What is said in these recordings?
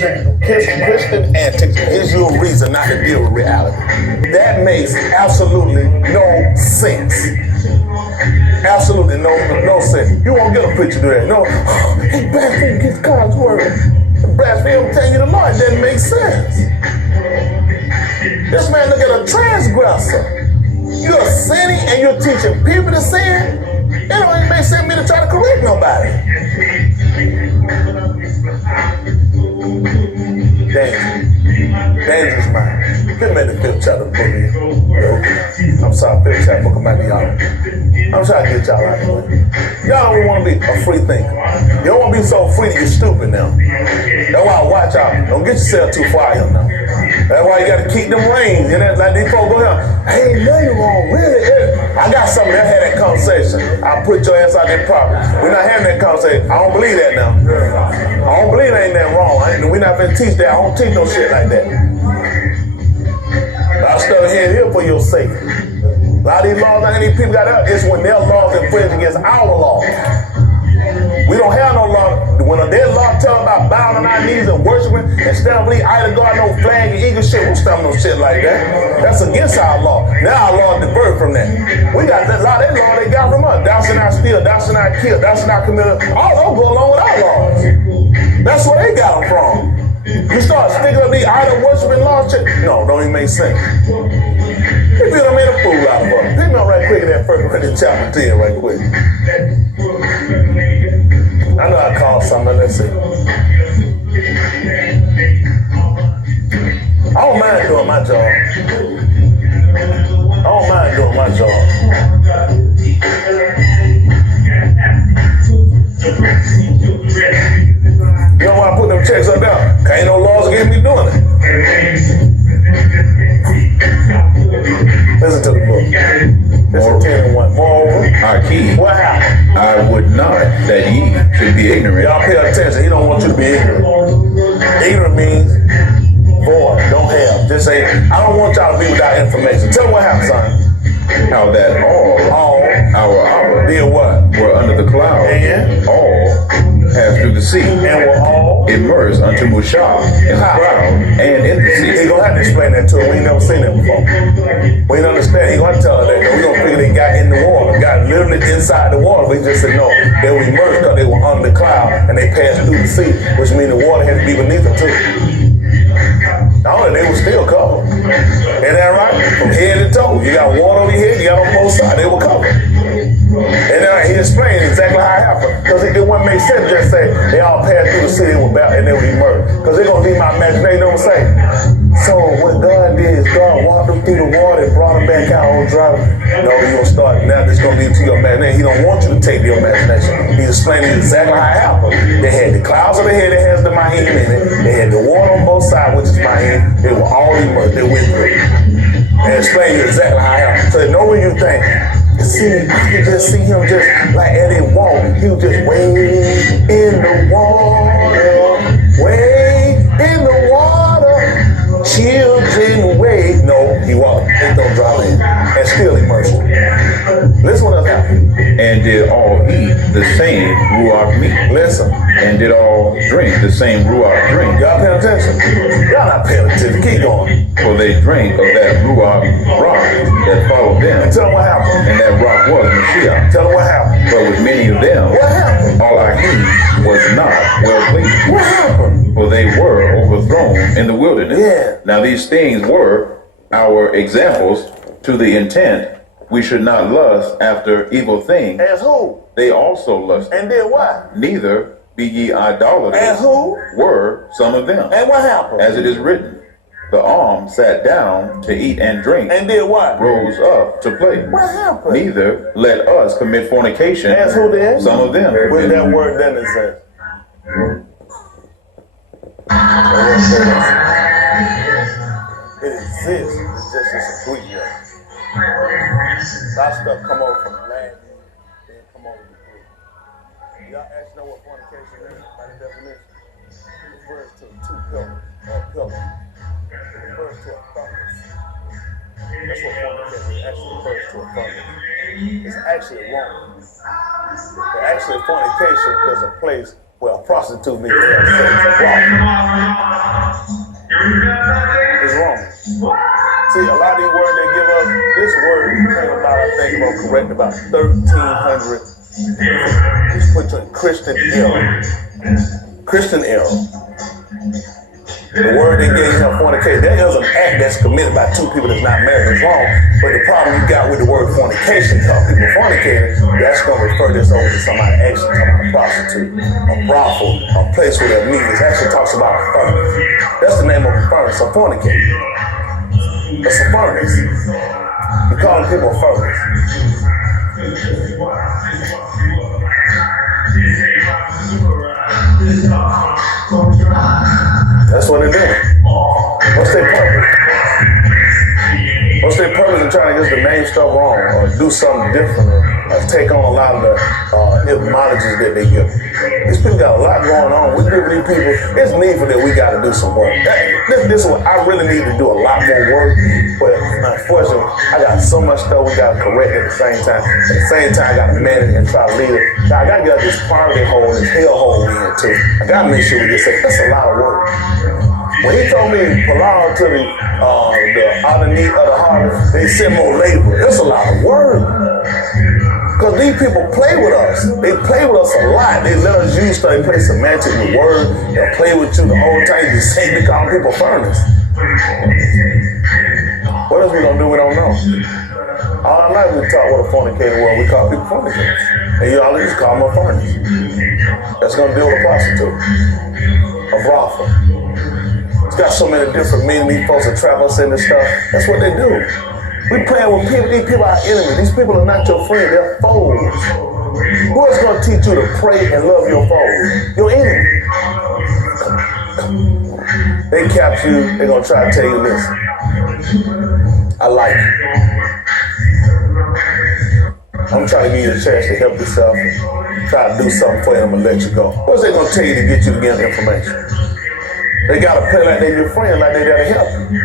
Christian antics gives you a reason not to deal with reality. That makes absolutely no sense. Absolutely no sense. You won't get a preacher to do that. No, he blaspheme against God's word. Blaspheme, I'm telling you the Lord, it doesn't make sense. This man look at a transgressor. You're sinning and you're teaching people to sin. It don't even make sense for me to try to correct nobody. Dangerous mind. Get me in the 5th chapter of the book. I'm sorry, 5th chapter book of Matthew. I'm trying to get y'all out of the way. Y'all don't want to be a free thinker. You don't want to be so free that you're stupid now. That's why I watch out. Don't get yourself too far here now. That's why you got to keep them reins. You know, like these folks go here. Ain't nothing wrong, really. I got something that had that conversation. I put your ass out there properly. We're not having that conversation. I don't believe that now. I don't believe there ain't nothing wrong. We're not going to teach that. I don't teach no shit like that. But I study here for your sake. A lot of these laws that these people got out, it's when their laws infringe against our laws. We don't have no law. When their law tell about bowing on our knees and worshiping, instead of leaving idol God, no flag and eagle shit, we'll stop no shit like that. That's against our law. Now our law diverted from that. We got a lot of that law they got from us. Thou shalt not steal, thou shalt not kill, thou shalt not commit. All those go along with our laws. That's where they got them from. You start sticking up these idol worshiping laws, no, don't even make sense. People done made a fool out of us. Pick me up right quick in that 1 Corinthians chapter 10 right quick. I know I called something, let's see. I don't mind doing my job. I don't mind doing my job. You don't want to put them checks up there. Ain't no laws against me doing it. Listen to the book. Listen to it. Moreover, our key. What happened? I would not that ye should be ignorant. Y'all pay attention. He don't want you to be ignorant. Ignorant means void, don't have. Just say, I don't want y'all to be without information. Tell me what happened, son. How that all our did what? Were under the cloud. And all passed through the sea. And were all immersed unto Mushah in the cloud and in the sea. He gonna have to explain that to him. We ain't never seen that before. We ain't understand. He gonna tell us that. We gonna figure they got in the water, got literally inside the water. But he just said no. They were immersed because they were under the cloud and they passed through the sea, which means the water had to be beneath them too. Not only they were still covered. Ain't that right? From head to toe. You got water over your head, you got on both sides. They were covered. And then he explained exactly how it happened. Because it wouldn't make sense just say they all passed through the city and they would be murdered. Because they're going to leave my imagination. They don't say. So what God did is God walked them through the water and brought them back out on dry. No, you're going to start. Now this going to be to your imagination. He don't want you to take your imagination. He's explaining exactly how it happened. They had the clouds over here that has the Mahim in it. They had the water on both sides, which is Mahim. They were all immersed. They went through. And explain you exactly how it happened. So know when you think, see, I could just see him just like as they walk. He was just way in the water, way in the water, children way. No, he walked. There's no dry land. And still immersed. Listen what else happened. And did all eat the same ruach meat. Listen. And did all drink the same ruach drink. Y'all paying attention? Y'all not paying attention. Keep going. For they drank of that ruach rock that followed them. And tell them what happened. And that rock was Mashiach. Tell them what happened. But with many of them, what happened? All our heat was not well pleased. What happened? For they were overthrown in the wilderness. Yeah. Now these things were our examples to the intent we should not lust after evil things. As who? They also lusted. And did what? Neither be ye idolaters. As who? Were some of them. And what happened? As it is written, the arm sat down to eat and drink. And did what? Rose up to play. What happened? Neither let us commit fornication. As who did? Some of them. With that word then it says. It exists. It's just a sweet word. A lot of stuff come over from land, then come over to Greek. Y'all actually know what fornication is by the definition? It refers to two pillars or a pillar. It refers to a fungus. That's what fornication actually refers to, a fungus. It's actually wrong. But actually fornication is a place Well, prostitute means to have sex. It's wrong. See, a lot of these words they give us, this word came about, I think, about correct about 1,300. Put you in Christian era. Christian era. The word they gave him fornication, that is an act that's committed by two people that's not married. It's wrong. But the problem you got with the word fornication, because people fornicating, that's going to refer this over to somebody actually talking about a prostitute, a brothel, a place where they're meeting. It actually talks about a furnace. That's the name of a furnace, a fornicator. It's a furnace. We call people a furnace. That's what they're doing. What's their purpose? What's their purpose in trying to get the name stuff wrong or do something different or take on a lot of the etymologies that they give? These people got a lot going on. We give these people, it's needful that we got to do some work. This is what I really need to do, a lot more work, but unfortunately, I got so much stuff we got to correct at the same time. At the same time, I got to manage and try to lead it. Now, I got to get this poverty hole, this hell hole in too. I got to make sure we get safe. That's a lot of work. When he told me pull out to the underneath of the harvest, they send more labor. It's a lot of work. Because these people play with us. They play with us a lot. They let us use stuff. They play semantic with words. They'll play with you the whole time. You say they call people furnace. What else we gonna do? We don't know. All our life we talk what a fornicator was. We call people fornicators. And you all just call them a furnace. That's gonna deal with a prostitute. A brothel. It's got so many different meanings. These folks that trap us in this stuff. That's what they do. We playing with people. These people are our enemies. These people are not your friends. They're foes. Who is going to teach you to pray and love your foes? Your enemy. They capture you. They're going to try to tell you, listen, I like you. I'm trying to give you a chance to help yourself and try to do something for you. I'm going to let you go. What's they going to tell you to get you to get information? They got to play like they're your friend, like they got to help you.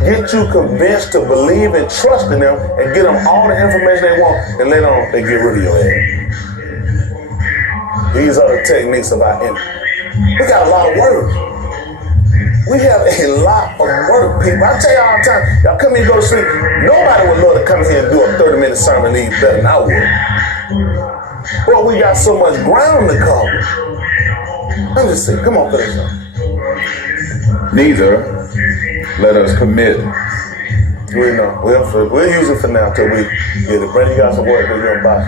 Get you convinced to believe and trust in them and get them all the information they want, and later on they get rid of your head. These are the techniques of our enemy. We got a lot of work. We have a lot of work, people. I tell you all the time, y'all come here and go to sleep. Nobody would love to come here and do a 30-minute sermon and leave better than I would. But we got so much ground to cover. I'm just saying, come on, finish up. Neither let us commit. We know. We'll use it for now till we get it. Brandon, you got some work to do your body.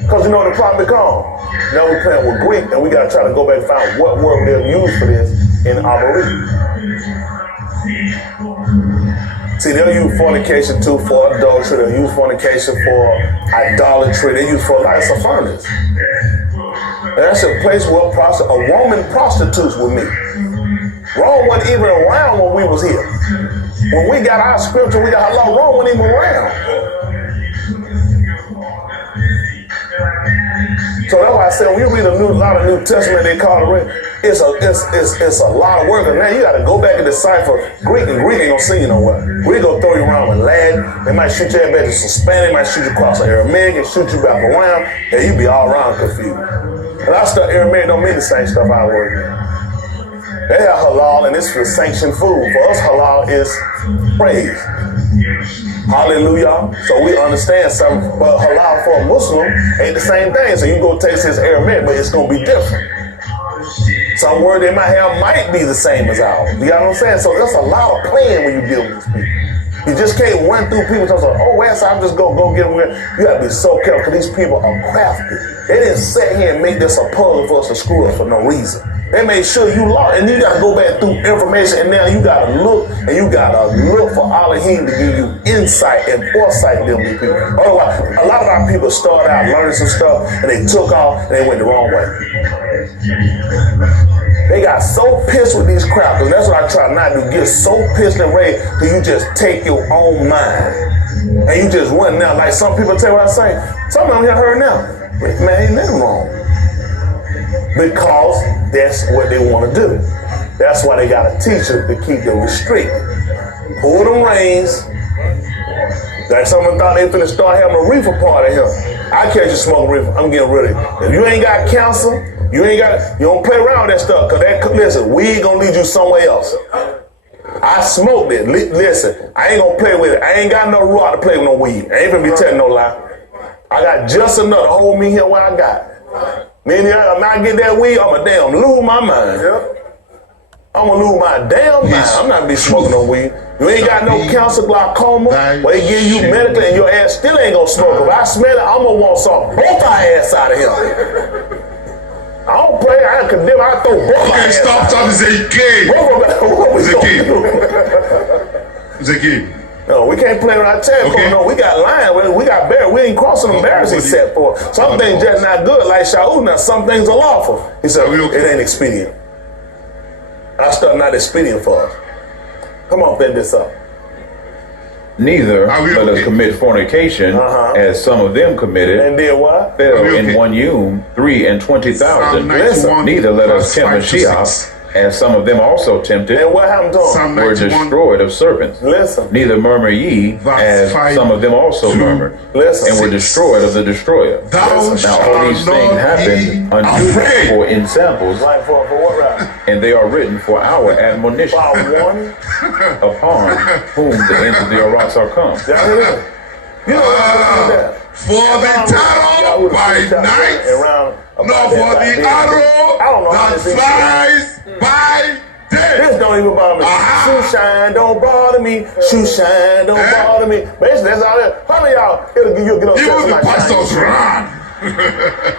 Because you know the problem becomes, now we're playing with Greek and we got to try to go back and find what word they'll use for this in Arboretum. See, they'll use fornication too for adultery. They'll use fornication for idolatry. They use for like a furnace. And that's a place where a woman prostitutes with me. Rome wasn't even around when we was here. When we got our scripture, we got our law. Rome wasn't even around. So that's why I said when you read a lot of New Testament, they call it it's a lot of work. And now you got to go back and decipher Greek, and Greek ain't gonna see you nowhere. Greek gonna throw you around with Latin. They might shoot you back to some Spanish. They might shoot you across the Aramaic and shoot you back around, and you be all around confused. And I stuff Aramaic don't mean the same stuff I work in. They have halal and it's for sanctioned food. For us, halal is praise. Hallelujah. So we understand something, but halal for a Muslim ain't the same thing. So you go taste his Aramaic, but it's gonna be different. Some word they might have might be the same as ours. You know what I'm saying? So there's a lot of playing when you deal with these people. You just can't run through people and say, oh, well, so I'm just go get them. You gotta be so careful because these people are crafty. They didn't sit here and make this a puzzle for us to screw us for no reason. They made sure you lost, and you gotta go back through information, and now you gotta look, and you gotta look for Elohim to give you insight and foresight to these people. Otherwise, a lot of our people started out learning some stuff, and they took off, and they went the wrong way. They got so pissed with these crowds, and that's what I try not to get so pissed and ready that you just take your own mind, and you just run now. Like some people tell what I say. Some of them here heard now. Man, ain't nothing wrong. Because that's what they want to do. That's why they got a teacher to keep them restricted. Pull them reins. Like someone thought they finna start having a reefer party here. I catch you smoking reefer. I'm getting rid of it. If you ain't got counsel, You don't play around with that stuff, cause listen, weed gonna lead you somewhere else. I smoked it. Listen, I ain't gonna play with it. I ain't got no raw to play with no weed. I ain't gonna be telling no lie. I got just enough to hold me here where I got. Then I'm not get that weed, I'm a lose my mind. I'm gonna lose my damn mind. I'm not be smoking no weed. You ain't got no cancer, glaucoma, where they give you medical and your ass still ain't gonna smoke. If I smell it, I'm gonna want some both our ass out of here. I don't play, I condemn, I throw both my ass stop out. talking, say game. What It's a game. It's a game. No, we can't play around tell Okay. No, we got line, we got barriers. We ain't crossing them barriers he set for. Some things just not good, like Shaul. Now some things are lawful. He said, it ain't expedient. Our stuff not expedient for us. Come on, bend this up. Neither let us commit fornication, as some of them committed, And then what? fell in one Yom 3 and 20,000. Neither let us tempt Mashiach, as some of them also tempted, And what happened to them? were destroyed of serpents. Listen. Neither murmur ye, as some of them also murmured, Listen. and were destroyed of the destroyer. Now all these things happened unto you for ensamples, Like for what right? and they are written for our admonition, By one? upon whom the ends of the Arats are come. That's it. You know what For the terror by night, not for the arrow that flies by day. This don't even bother me. Shoe shine don't bother me. Shoe shine don't bother me. Basically, that's all that. How many of y'all you'll get upset Even the somebody pastors shine? run.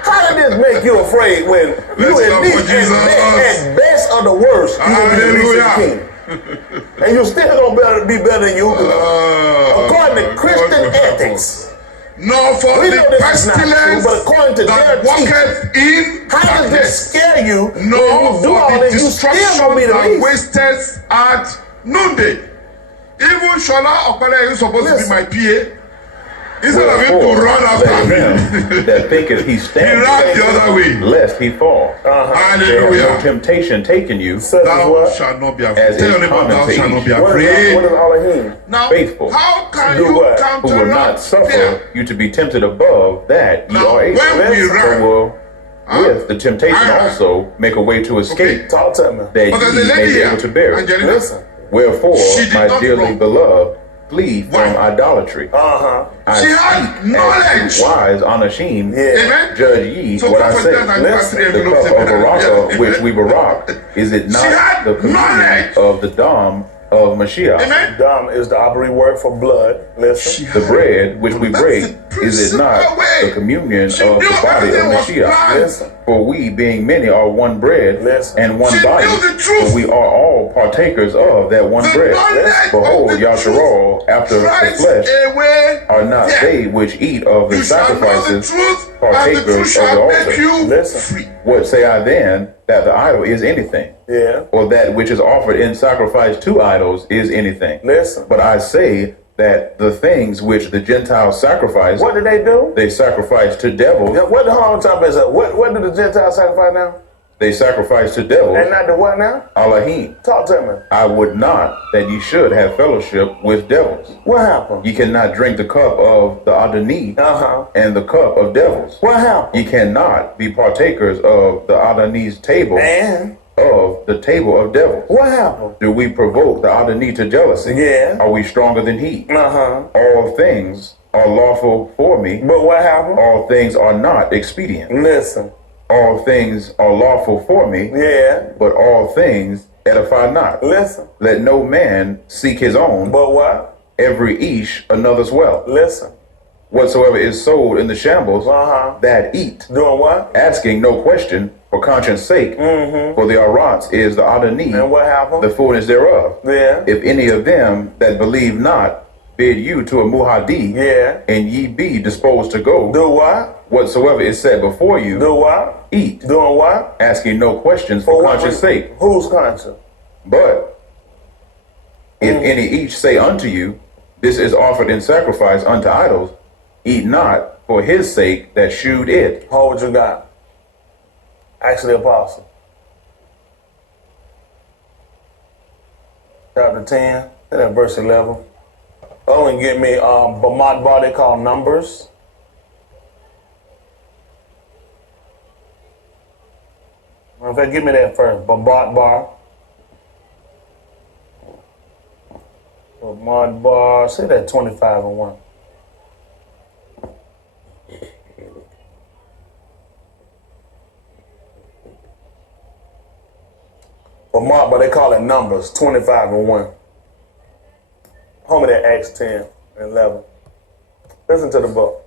How did this make you afraid when you at least at best of the worst you gonna be the least in the kingdom? And you still gonna be better than you according to Christian ethics. Nor for We the know this is not true, pestilence but according to their that walketh in How does this darkness, scare you when nor you do for all the this? You still destruction gonna be the that least. wasteth at noonday. Even Shola Okpele is supposed to be my PA. Instead of him to run after Let me, him that thinketh he he standeth, ran the other way. lest he fall. There have no Hallelujah. temptation taken you, Says Thou what? shalt not be As afraid. is Tell your neighbor, common thou to shalt not each. be What afraid. is Elohim? Now, Faithful. how can Do you what? who will not counteract suffer fear? you to be tempted above that ye Now, are able. when we But run, will with the temptation also make a way to escape, Talk to me. that but there's a ye may lady be here, able to bear it. Angelina. Listen. Wherefore, She did my not dearly wrong. beloved, flee from Why? idolatry. Uh-huh. I She had speak knowledge. as to wise, unashamed. Yeah. Amen. Judge ye So what I Prophet say. Jonathan got Listen, three The envelopes cup of every Baraka, day. which we barak, is it She not had the communion knowledge. of the dam of Mashiach? Amen. Dam is the Abri word for blood. Listen. The bread which we break, is it not the communion She of knew the body of everything was Mashiach? planned. Listen. For we, being many, are one bread Listen. and one She body, knew the truth. and we are all partakers of that one The bread. knowledge Behold, of the Yasharal, after the drives flesh, away are not fear. they which eat of the You shall know the sacrifices truth, and the partakers truth of the shall make altar. you Listen. free. What say I then, that the idol is anything? Yeah. Or that which is offered in sacrifice to idols is anything? Listen. But I say that the things which the Gentiles sacrifice, What did they do? they sacrifice to devils. Yeah, what the whole time is that? What did the Gentiles sacrifice now? They sacrifice to devils. And not the what now? Elohim. Talk to me. I would not that ye should have fellowship with devils. What happened? Ye cannot drink the cup of the Adoni Uh-huh. and the cup of devils. What happened? Ye cannot be partakers of the Adoni's table, And of the table of devils. what happened? Do we provoke the Adoni to jealousy? Yeah. Are we stronger than he? Uh-huh. All things are lawful for me. But what happened? All things are not expedient. Listen. All things are lawful for me, Yeah. but all things edify not. Listen. Let no man seek his own, But what? every ish another's wealth. Listen. Whatsoever is sold in the shambles, Uh-huh. that eat, Doing what? asking no question for conscience sake. For the Arats is the Adoni, And what happened? the fullness thereof. Yeah. If any of them that believe not bid you to a muhadi, Yeah. and ye be disposed to go, Do what? whatsoever is set before you, Do what? eat, Doing what? asking no questions for what conscience reason? sake. Whose conscience? But if any each say unto you, this is offered in sacrifice unto idols, eat not for his sake that shewed it. Hold what you got. Actually, Apostle. Chapter 10, and then verse 11. Oh, and get me Bamad body called Numbers. Okay, give me that first. Bombard bar. Bombard bar. Say that 25 and 1. Bombard bar, they call it numbers. 25 and 1. Homie that Acts 10 and 11. Listen to the book.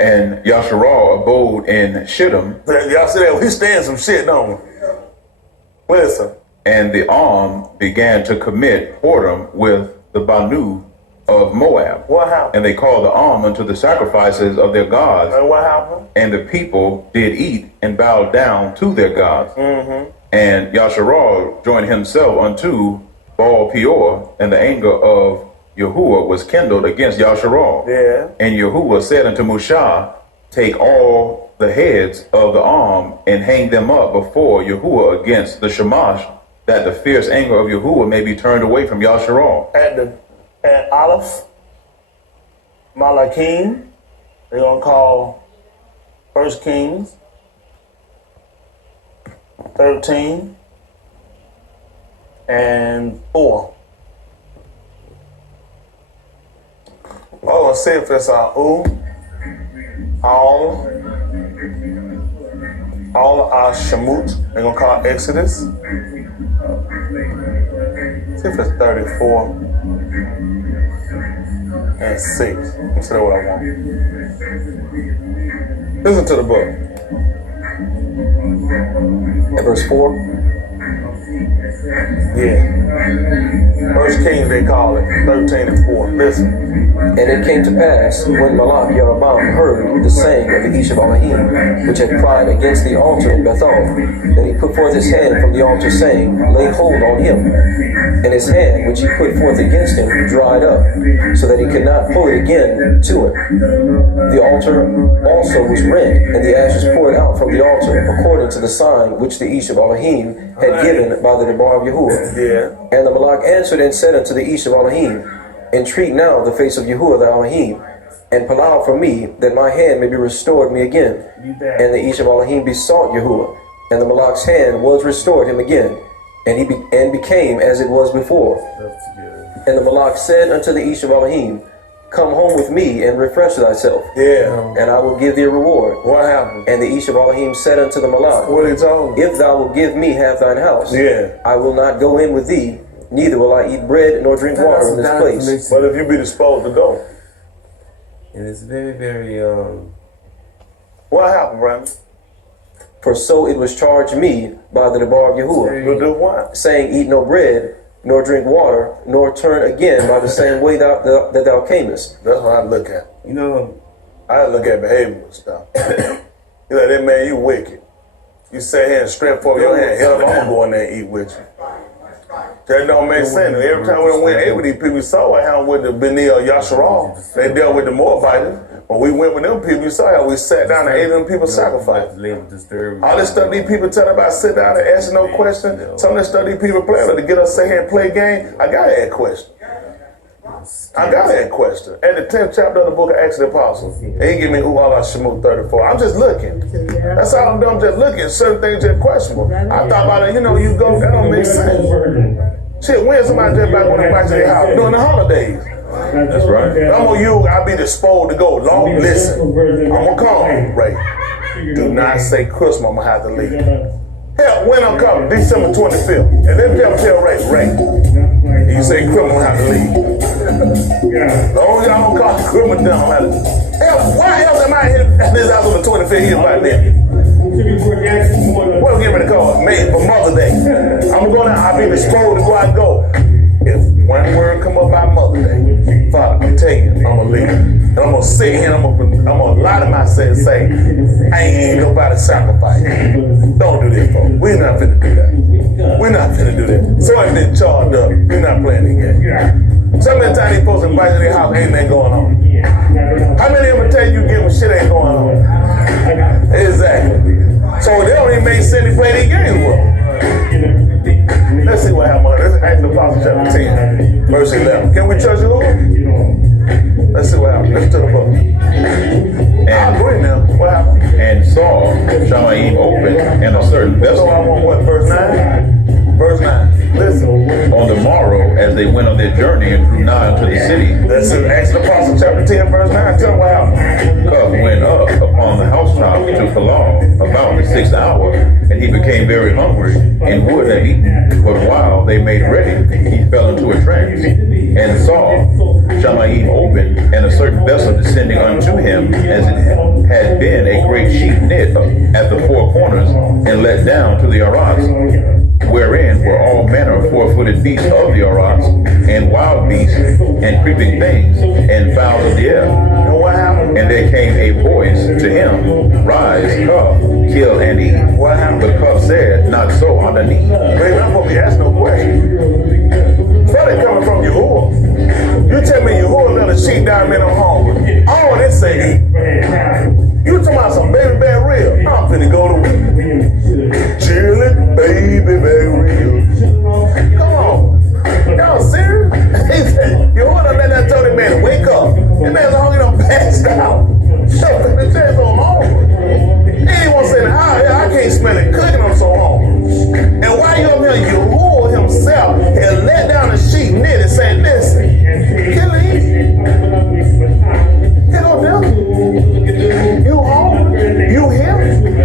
And Yasharal abode in Shittim. Y'all see that? We stand some shit, don't we? Listen. And the arm began to commit whoredom with the Banu of Moab. What happened? And they called the arm unto the sacrifices of their gods. And what happened? And the people did eat and bowed down to their gods. Mm-hmm. And Yasharal joined himself unto Baal Peor, and the anger of Yahuwah was kindled against Yasharal. Yeah. And Yahuwah said unto Mushah, take all the heads of the arm and hang them up before Yahuwah against the Shamash, that the fierce anger of Yahuwah may be turned away from Yasharal. At Aleph, Malachim, they're going to call 1 Kings 13 and 4. I'm going to see if it's all Shamut. They're going to call Exodus. See if it's 34 and 6. Let's see what I want. Listen to the book. At verse 4. Yeah. 1 Kings, they call it 13 and 4. Listen. And it came to pass, when Malach Yeroboam heard the saying of the Ish of Elohim, which had cried against the altar in Bethel, that he put forth his hand from the altar, saying, lay hold on him. And his hand, which he put forth against him, dried up, so that he could not pull it again to him. The altar also was rent, and the ashes poured out from the altar, according to the sign which the Ish of Elohim had given by the debar of Yahuwah. Yeah. And the Malach answered and said unto the Ish of Elohim, entreat now the face of Yahuwah the Elohim, and palau for me, that my hand may be restored me again. And the Ish of Elohim besought Yahuwah, and the Malach's hand was restored him again, and he became as it was before. And the Malach said unto the Ish of Elohim, come home with me and refresh thyself. Yeah. And I will give thee a reward. What happened? And the Ish of Elohim said unto the Malach, What he told him? if thou wilt give me half thine house, Yeah. I will not go in with thee, neither will I eat bread nor drink water in this place. But if you be disposed to go. And it's very, very, What happened, Brandon? For so it was charged me by the debar of Yahuwah, You do what? saying, eat no bread, nor drink water, nor turn again by the same way that thou camest. That's what I look at. you know, I look at behavioral stuff. You like, that man, you wicked. You sit here and strip for your hand. Hell, I'm going to go in there and eat with you. That don't make sense. Every time we went ate with these people, we saw what happened with the Beni Yasharal. They dealt with the Moabites. When we went with them people, you saw how we sat down and ate them people's sacrifice. All this stuff these people tell about sit down and answer no question. Some of the stuff these people play to get us sit here and play a game. I got that question. I got that question. At the 10th chapter of the book of Acts of the Apostles, and he give me Uwala Shemut 34. I'm just looking. That's all I'm doing. I'm just looking. Certain things just questionable. I thought about it, you go, that don't make sense. Shit, when somebody just back when they back to their house during the holidays? That's right. I'm on you, I'll be disposed to go. Long, listen, I'm gonna come, Ray. Do not say Christmas, I'm gonna have to leave. Hell, when I'm coming, December 25th. And then tell Ray, and you say Christmas, I'm gonna have to leave. As long as y'all don't call Christmas, then I'm gonna have to. Hell, why else am I here at this house on the 25th here by then? What I'm getting ready to call it? For Mother's Day. I'm gonna go down, I'll be disposed to go out and go. If one word come up by Mother's Day, Father, I'm telling you, I'm gonna leave. And I'm gonna sit here and I'm gonna lie to myself and say, I ain't nobody sacrifice. Don't do this, folks. We're not finna do that. We're not finna do that. Somebody been charged up. We're not playing the game. So many times these folks invite to their house, ain't nothing going on. How many of them tell you give them shit ain't going on? Exactly. So they don't even make sense to play these games with. Let's see what happened. Let's Acts of the Apostles chapter 10, verse 11. Can we trust you, Lord? Let's see what happened. Let's to the book. I agree now. What happened? And saw Shamayim open and a certain So I vessel. want what? Verse 9? Verse 9. Listen. On the morrow, as they went on their journey and drew nigh unto the city, That's in Acts of the Apostle chapter 10, verse 9. Tell me what happened. Cup went up upon the housetop to Kalal about the 6th hour, and he became very hungry and would have eaten. But while they made ready, he fell into a trance, and saw Shamayim open, and a certain vessel descending unto him, as it had been a great sheet knit at the four corners, and let down to the arras, wherein were all manner of four-footed beasts of the arras, and wild beasts, and creeping things, and fowls of the air. And what happened? And there came a voice to him, Rise, Cup, kill and eat. What happened? But Cup said, Not so, underneath. Baby, I'm supposed to be asking no question. Something coming from Yahuwah. You tell me Yahuwah let a sheep down in on hungry. All this say eat. You talking about some baby bear real. I'm finna go to chill it, baby bear real. Come on. Y'all serious? He said, Yahuwah done let that Tony man wake up. That man's hungry done passed out. Shut up, the chance on hungry. He ain't want to say, I can't smell it cooking, I'm so hungry. And while you up here, Yahuwah himself had let down the sheet knit and said, listen, kill and eat. Here go devil. You hungry? You him?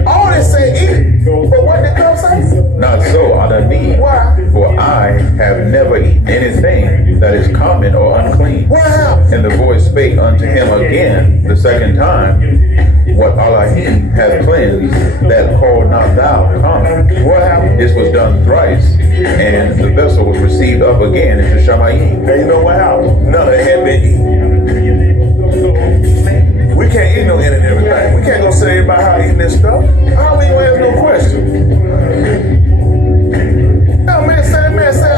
All they say eat. But what did God say? Not so, underneath. Why? For I have never eaten anything that is common or unclean. What happened? And the voice spake unto him again the second time, What Elohim hath cleansed, that call not thou common. What happened? This was done thrice, and the vessel was received up again into Shamayim. Now you know what happened? None of it had been eaten. We can't eat no any and everything. We can't go say about how eating this stuff. How we gonna ask no question? No man said,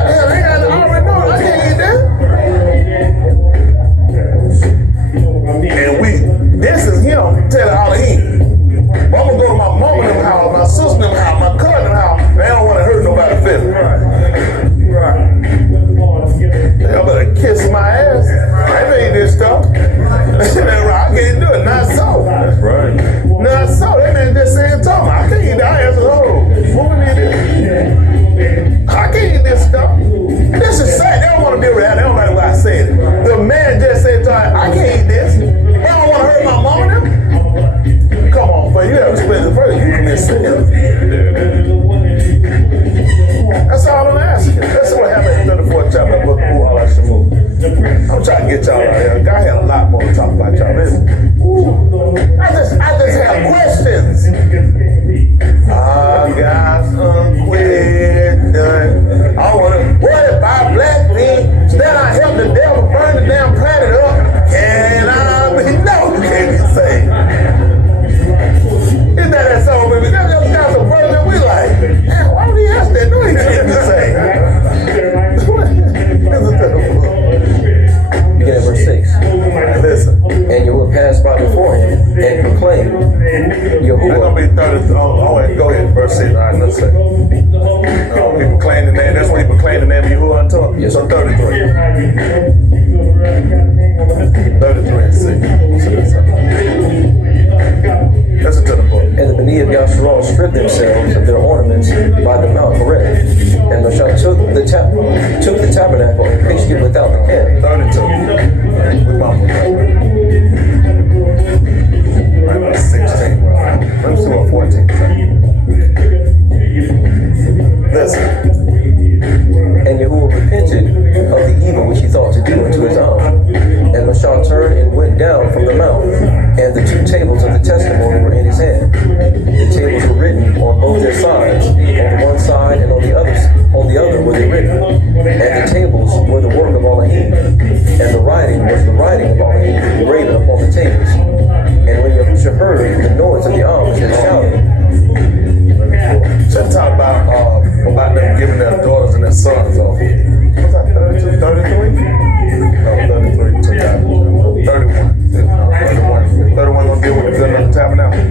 hell, I already know I can't eat that. And this is him telling Elohim. I'm gonna go to my mama in them house, my sister in them house, my cousin in them house. Man, I don't want to hurt nobody's feelings. Right. Y'all better kiss my ass. I ain't this stuff. I can't do it. Not so. That's right. Not so. That man just saying, talking. I can't eat that. I answered, what we need this? I can't eat this stuff. This is sad. They don't want to be around. They don't like what I said. The man just said to her, I can't eat this. They don't want to hurt my mama now. Come on, but you have to spend the first. You can sin. That's all I'm asking. That's what happened in the 34th chapter of the book of All I Shamu. I'm trying to get y'all out here. God had a lot more to talk about y'all. I just have questions. I got some questions. I wanna, what if I black me? Then I help the devil burn the damn planet up. Can I be? No, you can't be saved. Isn't that song, baby? That just got some brothers that we like. Man, why would he ask that? No, he can't be saved. Begin at verse 6. Listen. And you will pass by before him and proclaim, That's Yahuwah. gonna be 30. Go ahead, verse 6. All right, let's say. He proclaimed the name. That's when he proclaimed the name of Yahuwah unto him. Yes, So sir. 33. 33 and 6. Listen to the book. And the Beni of Yasharal stripped themselves of their ornaments by the Mount Horeb. And Moshe took the tabernacle and pitched it without the camp. 32. We bump right about 16, bro. Let me see what 14 Listen. And Yahuwah repented of the evil which he thought to do unto his arm. And Moshe turned and went down from the mount, and the two tables of the testimony were in his hand. The tables were written on both their sides, on one side and on the other were they written. And the tables were the work of Elohim, and the writing was the writing of Elohim graven upon the tables. And when Yahushua heard the noise of the arms and shouted, Let's talk about them giving their daughters and their sons off. What's that, 32, 33? No, 33 took out. 31. 31 gonna deal with the good enough tabernacle.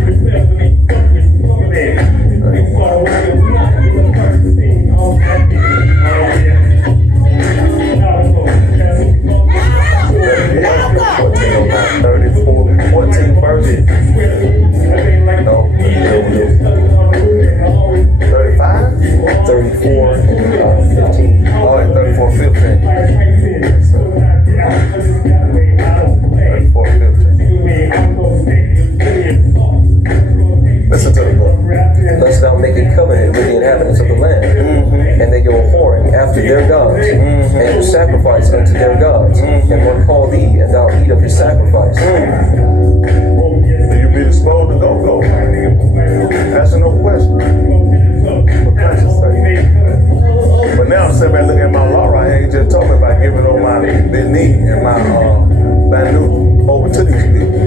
31. after their gods, and you sacrifice unto their gods, and one call thee, and thou eat of his sacrifice. You be disposed to go. That's no question. For conscience sake. But now I'm sitting back looking at my law right here. He just told me about giving over my big knee and my banu over to these people.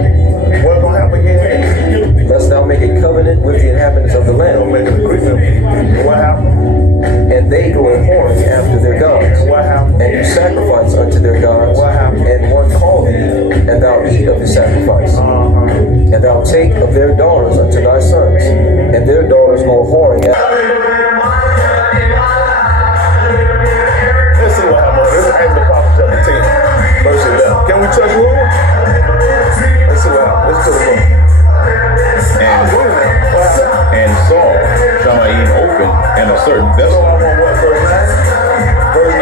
What's gonna happen again? Lest thou make a covenant with the inhabitants of the Don't land, make an agreement. And what happened? and they go in whoring after their gods, What happened? and you sacrifice unto their gods, What happened? and one call thee, and thou eat of his sacrifice. And thou take of their daughters unto thy sons, and their daughters go whoring after. Let's see what happens. This is Exodus chapter 10, verse 11. Can we touch wood? Let's see what happens. Let's touch wood. And Saul, Shammai opened, and a certain vessel Verse 9.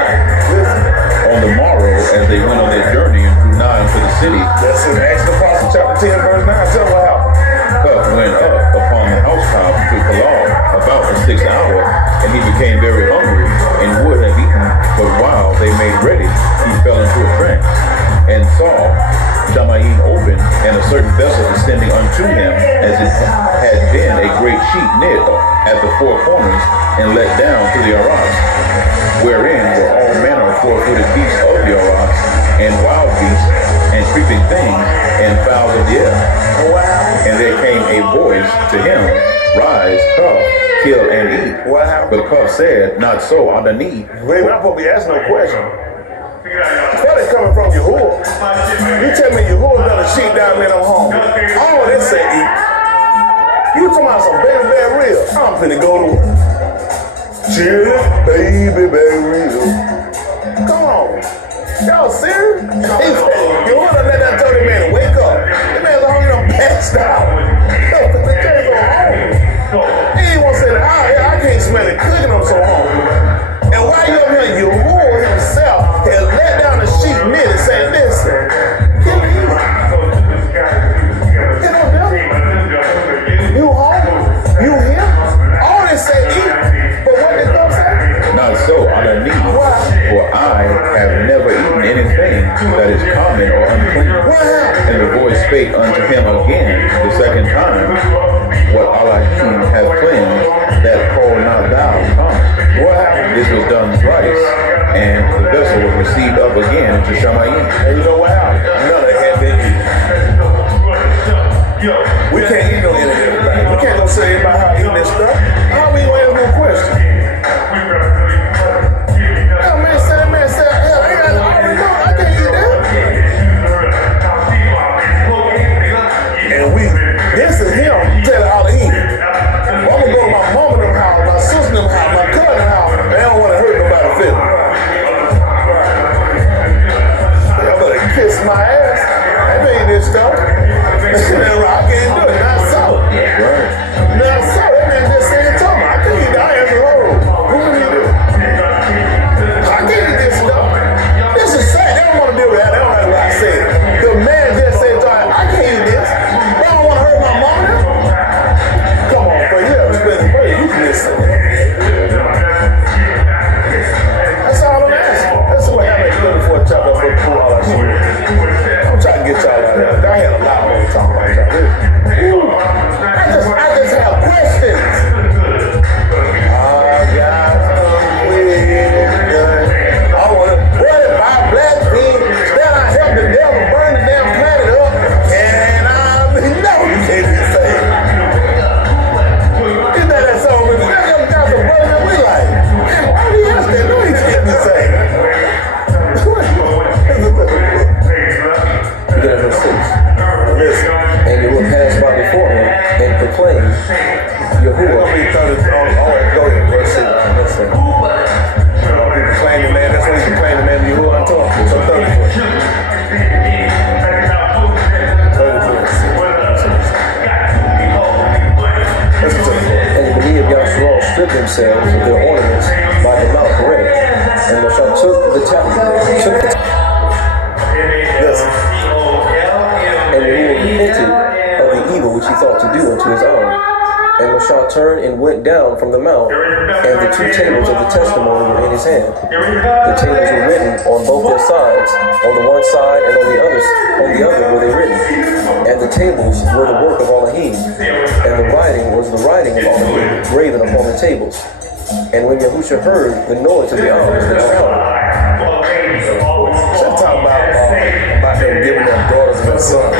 Listen. on the morrow, as they went on their journey and drew nigh unto the city, That's in Exodus chapter 10, verse 9. Tell me what happened. Cup went up upon the housetop to Kalal about the 6th hour, and he became very hungry, and would have eaten, but while they made ready, he fell into a trance, and saw Shammai opened, and a certain vessel descending unto him, as it had been a great sheet knit at the four corners, and let down to the arras, wherein were all manner of four-footed beasts of the arras, and wild beasts, and creeping things, and fowls of the air. And there came a voice to him, Rise, Cup, kill and eat. What happened? But Cup said, Not so, underneath. We're not supposed to be asking no question. It's coming from Yahuwah. You tell me Yahuwah let a sheep down there, I'm home. All they say eat. You talking about some baby bad real. I'm finna go to work. Chill, baby bad real. Come on. Y'all serious? Yahuwah done let that tell the man to wake up. The man's hungry, done passed out. The can't go home. He ain't want to say that, I can't smell it cooking, I'm so hungry. And while you're up here, Yahuwah himself has let down a sheet knit and said, listen, kill and eat. You know, you home, you here, all they say eat, but what they don't say? Not so, underneath. For I have never eaten anything that is common or unclean. And the voice spake unto him again the second time, What Elohim hath cleansed, that call not thou common. What happened? This was done thrice, and the vessel was received up again to Shammai. And you know what happened? None of it had been eaten. We can't eat no end of everything. We can't go say about how eating this stuff. How we gonna ask no question? That man said, hell, I already know, I can't eat that. And this is him telling all to eat. I'm gonna go to my mom and them house, my sister and them house, my cousin house, and they don't want to hurt nobody's feelings. Y'all better kiss me. went down from the mount, and the two tables of the testimony were in his hand. The tables were written on both their sides, on the one side and on the other were they written. And the tables were the work of Elohim, and the writing was the writing of Elohim, graven upon the tables. And when Yahusha heard the noise of the arms that sounded, Let's talk about them giving their daughters and their sons.